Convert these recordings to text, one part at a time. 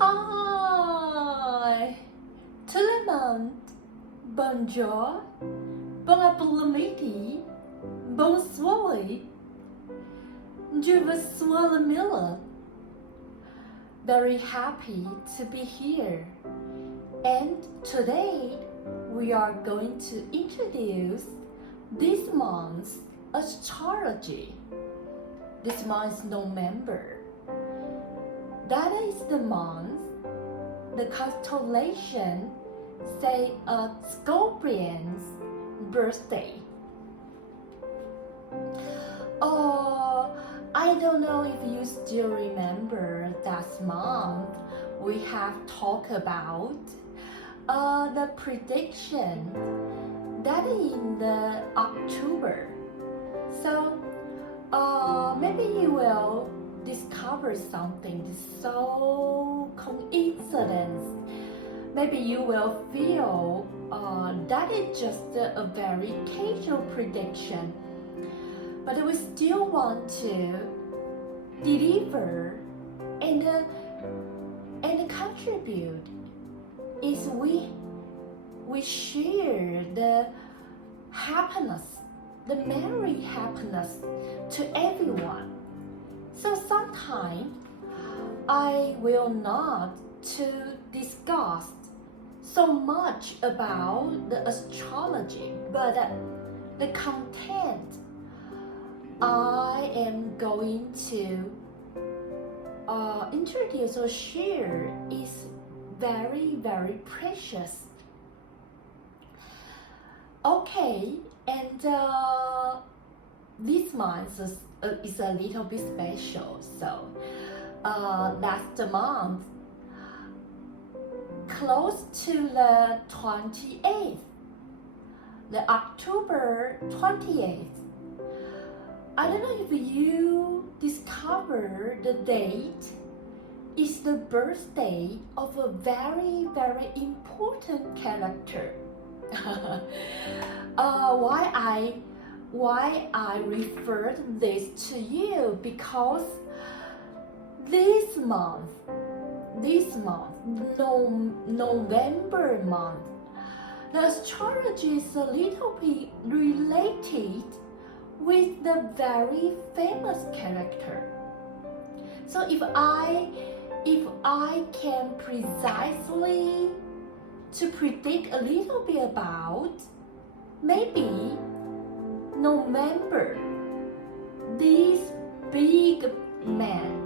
Hi, tout le monde, bonjour, bon après-midi, bonsoir, je suis le Miller. Very happy to be here. And today we are going to introduce this month's astrology. This month is November. That is the month the constellation say a Scorpion's birthday. I don't know if you still remember that month we have talked about the prediction that in the October. So maybe you will discover something so coincidence. Maybe you will feel that is just a very casual prediction, but we still want to deliver and contribute. Is we share the happiness, the merry happiness to everyone. So sometimes I will not to discuss so much about the astrology, but the content I am going to introduce or share is very, very precious. Okay, and this month is a little bit special. So last month, close to the 28th, the October 28th, I don't know if you discover the date is the birthday of a very, very important character. Why I referred this to you, because this month, November month, the astrology is a little bit related with the very famous character. So if I can precisely to predict a little bit about, maybe November, this big man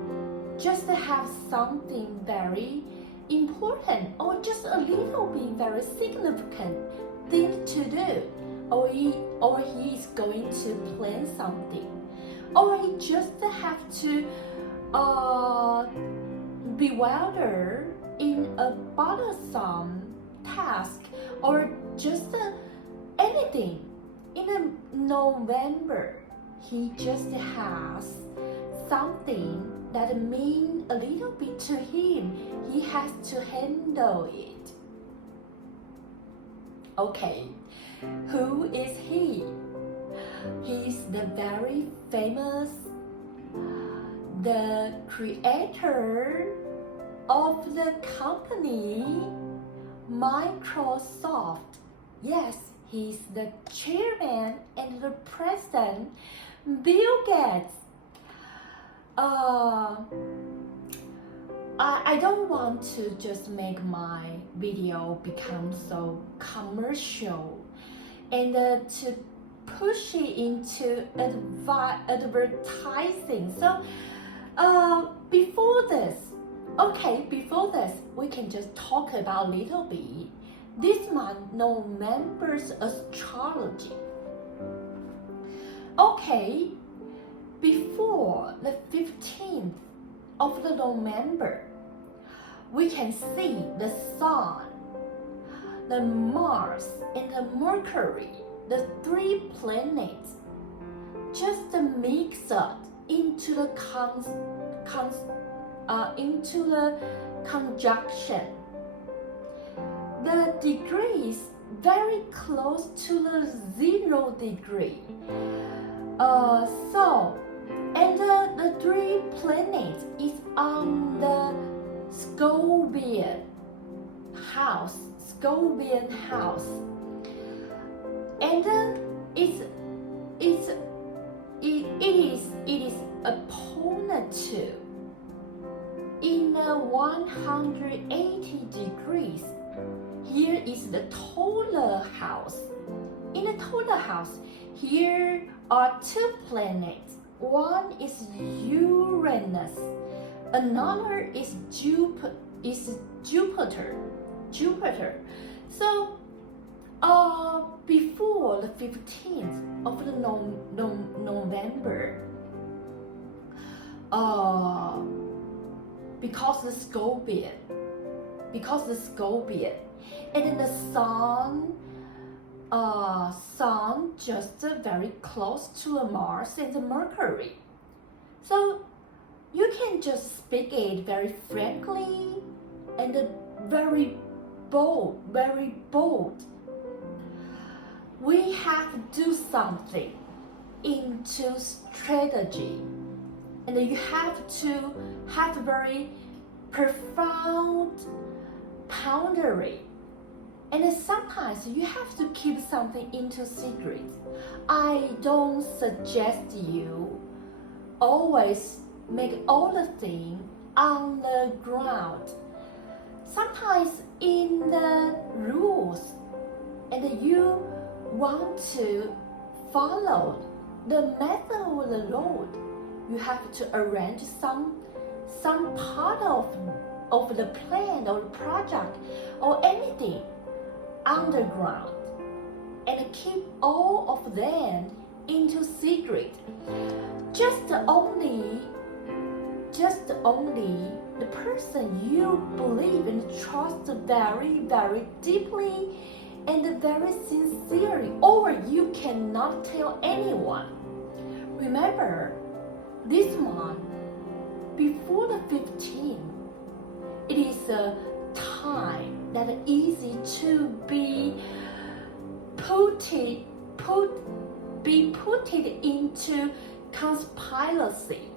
just have something very important or just a little bit very significant thing to do, or he is going to plan something, or he just have to bewilder in a bothersome task, or just anything. In November, he just has something that means a little bit to him. He has to handle it. Okay, who is he? He's the very famous, the creator of the company Microsoft. Yes, he's the chairman and the president, Bill Gates. I don't want to just make my video become so commercial and to push it into advertising. So before this, we can just talk about a little bit this month, November's astrology. Okay, before the 15th of the November, we can see the Sun, the Mars, and the Mercury, the three planets, just mix up into the conjunction. The degree is very close to the 0 degree. And the three planets is on the Scorpio Scorpion house, and it is opponent to in 180 degrees. Here is the Taurus house. In the Taurus house, here are two planets. One is Uranus, another is Jupiter. So, before the 15th of the November, because the Scorpion, and then the Sun just very close to Mars and the Mercury. So you can just speak it very frankly and very bold. We have to do something into strategy, and you have to have very profound boundary. And sometimes you have to keep something into secret. I don't suggest you always make all the things on the ground. Sometimes in the rules, and you want to follow the method of the Lord, you have to arrange some part of the plan or project or anything underground, and keep all of them into secret. Just only the person you believe and trust very, very deeply and very sincerely, or you cannot tell anyone. Remember, this month, before the 15th, it is a time that is easy to be put into conspiracy.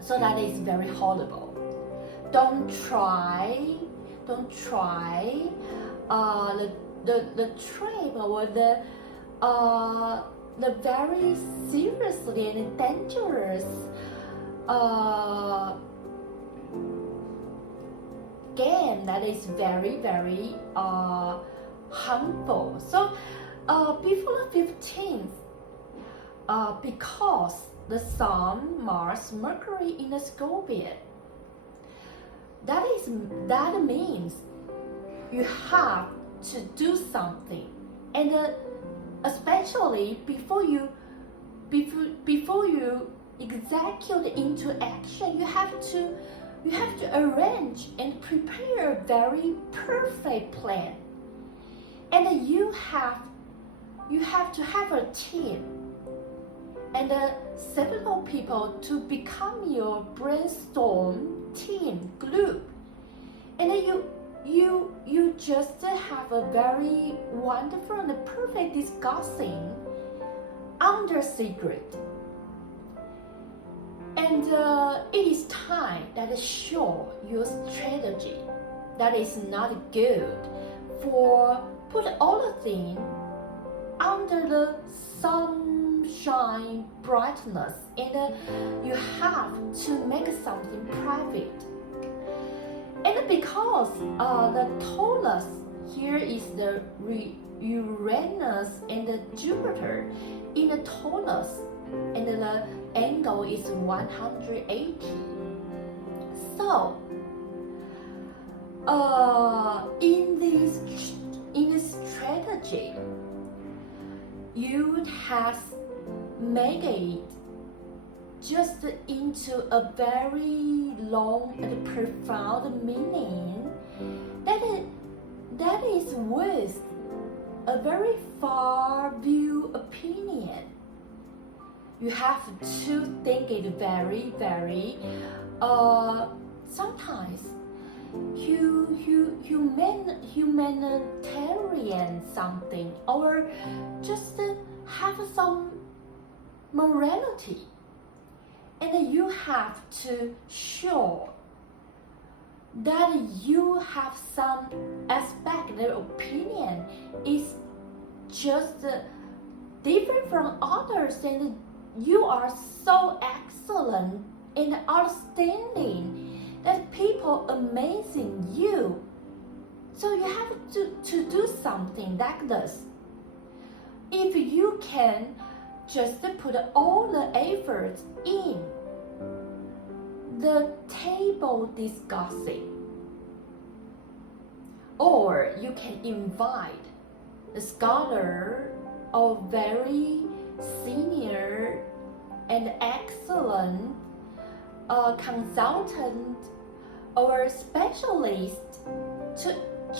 So that is very horrible. Don't try the trip or the very seriously and dangerous game that is very, very harmful. So before the 15th, because the Sun, Mars, Mercury in the Scorpion, that means you have to do something, and especially before you execute into action, you have to arrange and prepare a very perfect plan, and you have to have a team and several people to become your brainstorm team group, and you just have a very wonderful and perfect discussing under secret. And it is time that show your strategy that is not good for put all the things under the sunshine brightness, and you have to make something private. And because the Taurus here is the Uranus and the Jupiter in the Taurus, and the angle is 180. So in this strategy, you have made it just into a very long and profound meaning that is with a very far view opinion. You have to think it very, very sometimes humanitarian something, or just have some morality, and you have to show that you have some aspect, their opinion is just different from others, and you are so excellent and outstanding that people amazing you. So you have to do something like this. If you can just put all the efforts in the table discussing, or you can invite a scholar or very senior and excellent consultant or specialist to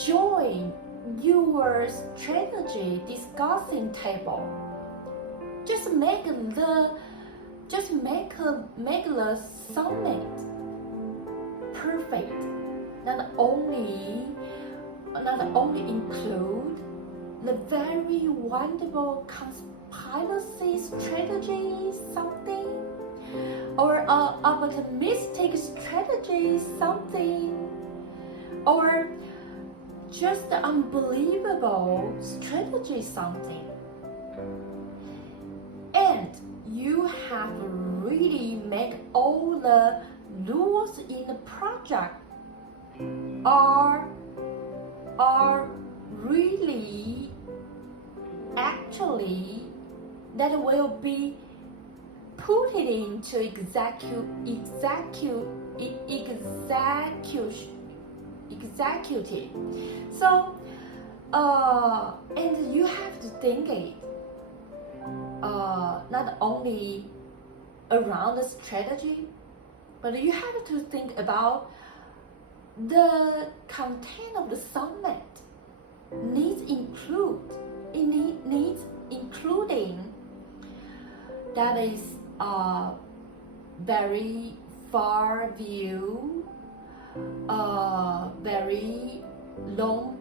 join your strategy discussing table. Just make the summit perfect. Not only include the very wonderful conspiracy strategy, something, or optimistic strategy, something, or just unbelievable strategy, something. And you have really make all the rules in the project are really actually that will be put it into executive. So and you have to think it not only around the strategy, but you have to think about the content of the summit needs including that is very far view, very long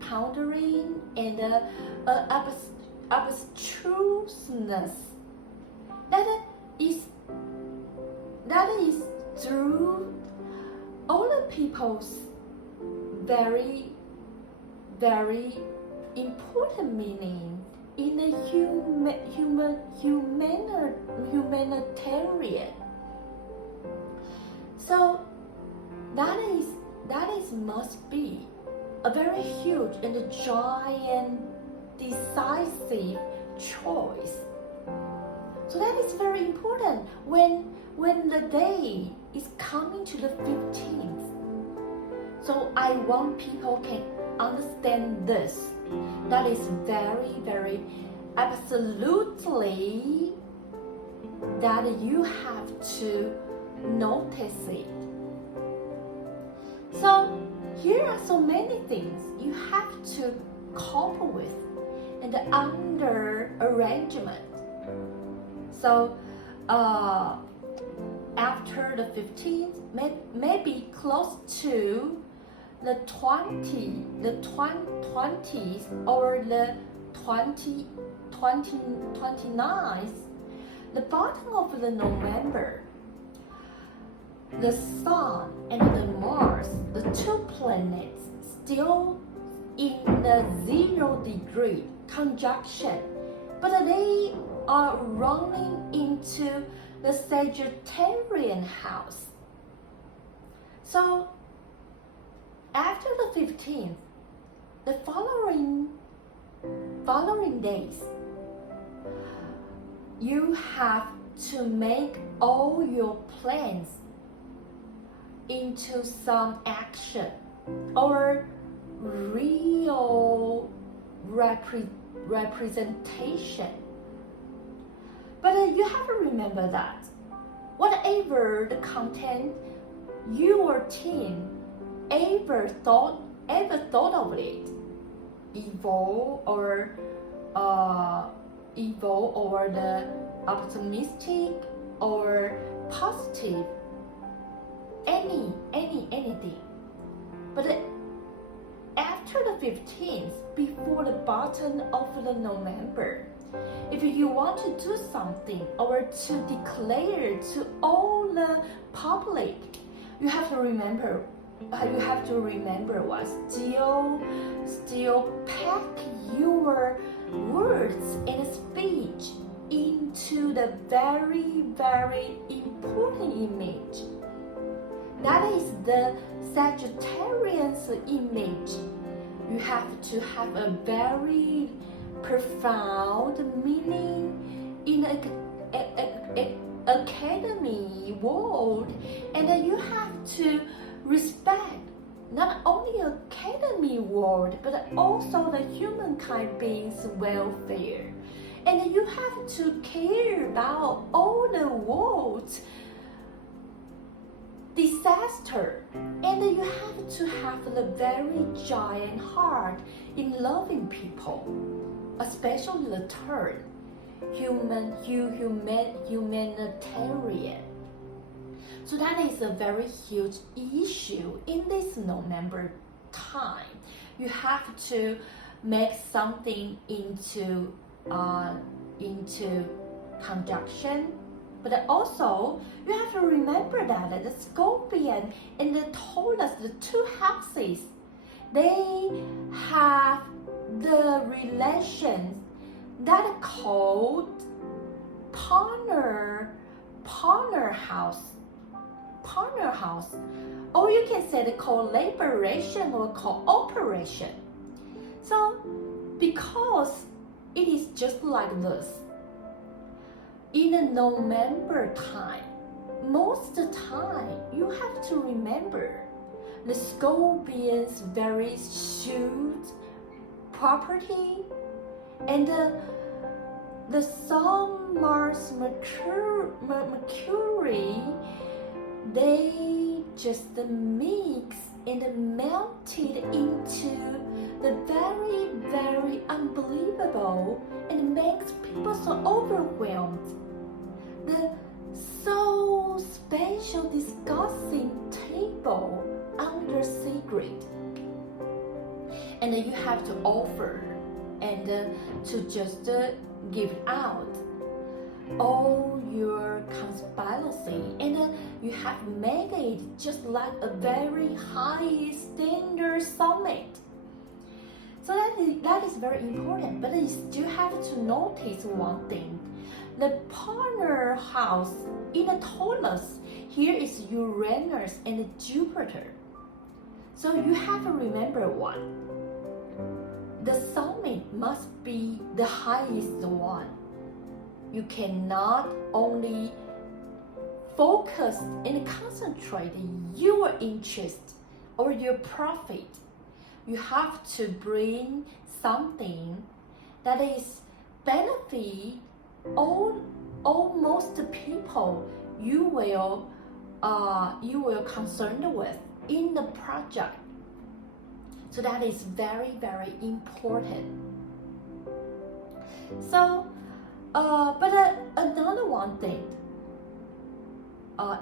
pondering, and abstruseness. That is through all the people's very, very important meaning in the humanitarian. So that must be a very huge and a giant decisive choice. So that is very important when the day is coming to the 15th. So I want people can understand this. That is very, very absolutely that you have to notice it. So here are so many things you have to cope with and under arrangement. So after the 15th, maybe close to the 20th or the 29th, the bottom of the November, the Sun and the Mars, the two planets, still in the 0-degree conjunction, but they are running into the Sagittarian house. So after the 15th, the following days, you have to make all your plans into some action or real representation. But you have to remember that whatever the content your team ever thought of it, evil or the optimistic or positive, anything. But after the 15th, before the bottom of the November, if you want to do something or to declare to all the public, you have to remember you have to remember what still pack your words and speech into the very, very important image. That is the Sagittarius image. You have to have a very profound meaning in academy world, and you have to respect not only academy world but also the humankind beings' welfare, and you have to care about all the world's disaster, and you have to have the very giant heart in loving people, especially the third, humanitarian. So that is a very huge issue in this November time. You have to make something into conjunction, but also you have to remember that the Scorpio and the Taurus, the two houses, they have the relations that are called partner house, or you can say they collaboration or cooperation. So because it is just like this, in the November time, most of the time you have to remember the Scorpion's very shrewd property, and the Sun, Mars, Mercury, they just mix and melted into the very, very unbelievable, and makes people so overwhelmed. The so special discussing table under secret, and you have to offer and to just give out all your conspiracy, and you have made it just like a very high standard summit. So that is very important, but you still have to notice one thing. The partner house in the Taurus, here is Uranus and Jupiter. So you have to remember one. The summit must be the highest one. You cannot only focus and concentrate your interest or your profit. You have to bring something that is benefit almost the people you will concerned with in the project. So that is very, very important. So, but another one thing,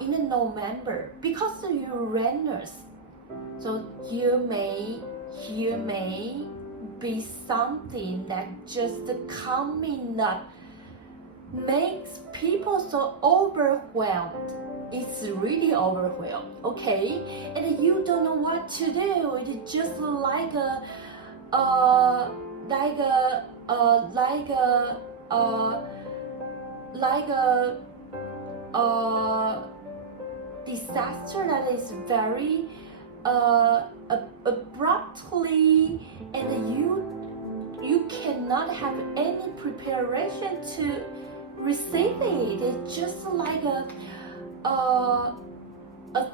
in November, because of Uranus, so here may be something that just coming up makes people so overwhelmed. It's really overwhelmed, okay? And you don't know what to do. It's just like a disaster that is very abruptly, and you cannot have any preparation to receive it. It's just like a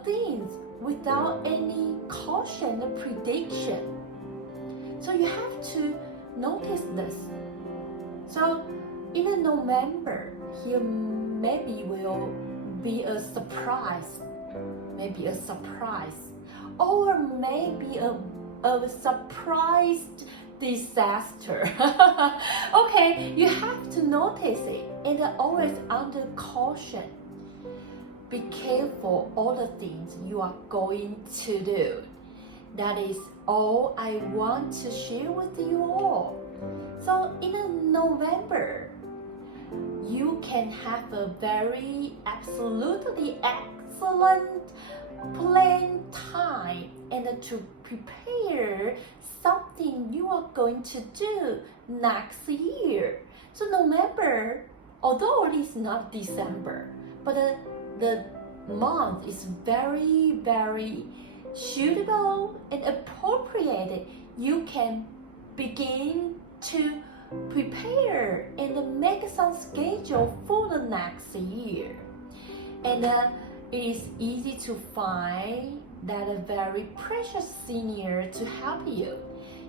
thing without any caution or prediction. So you have to notice this. So in November, here maybe will be a surprise, or maybe a surprise disaster. Okay, you have to notice it, and always under caution. Be careful all the things you are going to do. That is all I want to share with you all. So in November, you can have a very absolutely excellent plan time and to prepare something you are going to do next year. So November, although it is not December, but the month is very, very suitable and appropriate. You can begin to prepare and make some schedule for the next year. And it is easy to find that a very precious senior to help you.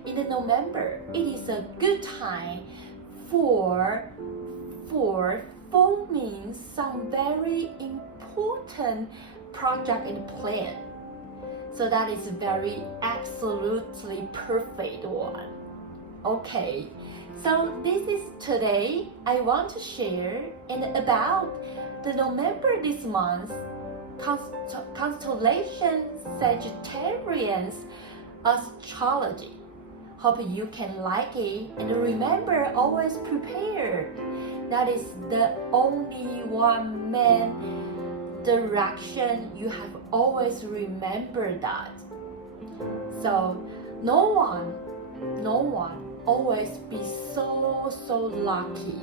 In the November, it is a good time for forming some very important project and plan. So that is very absolutely perfect one. Okay, so this is today I want to share and about the November this month constellation Sagittarius astrology. Hope you can like it and remember always prepare. That is the only one main direction you have always remembered that. So no one always be so lucky.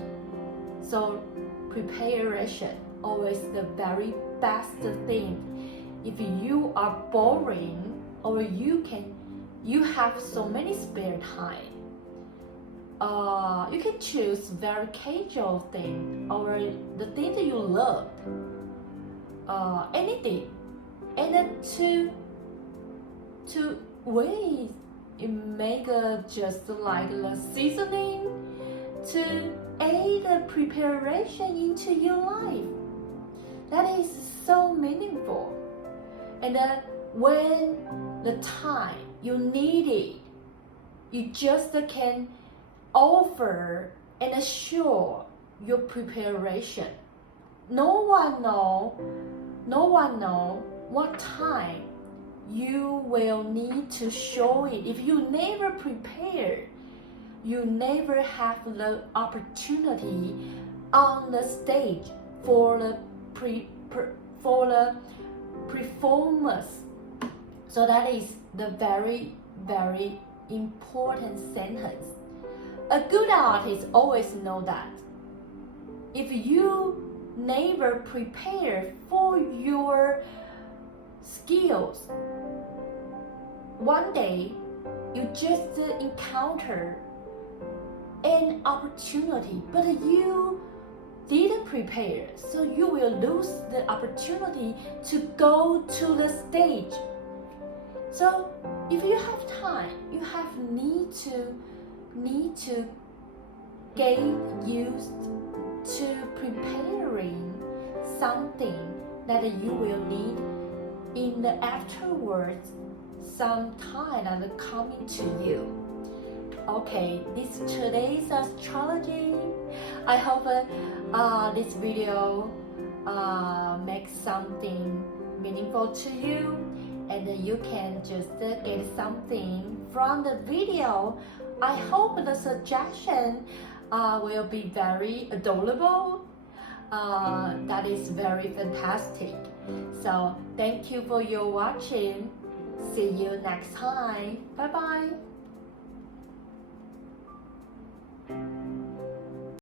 So preparation always the very best thing. If you are boring or you have so many spare time, you can choose very casual thing or the thing that you love, anything, and then to wait, you make just like the seasoning to aid the preparation into your life. That is so meaningful. And when the time you need it, you just can offer and assure your preparation. No one know what time you will need to show it. If you never prepare, you never have the opportunity on the stage for the performance. So that is the very, very important sentence. A good artist always know that. If you never prepare for your skills, one day you just encounter an opportunity, but you didn't prepare, so you will lose the opportunity to go to the stage. So if you have time, you have need to get used to preparing something that you will need in the afterwards, some time that coming to you. Okay, this today's astrology. I hope this video makes something meaningful to you, and you can just get something from the video. I hope the suggestion will be very adorable. That is very fantastic. So thank you for your watching. See you next time. Bye bye.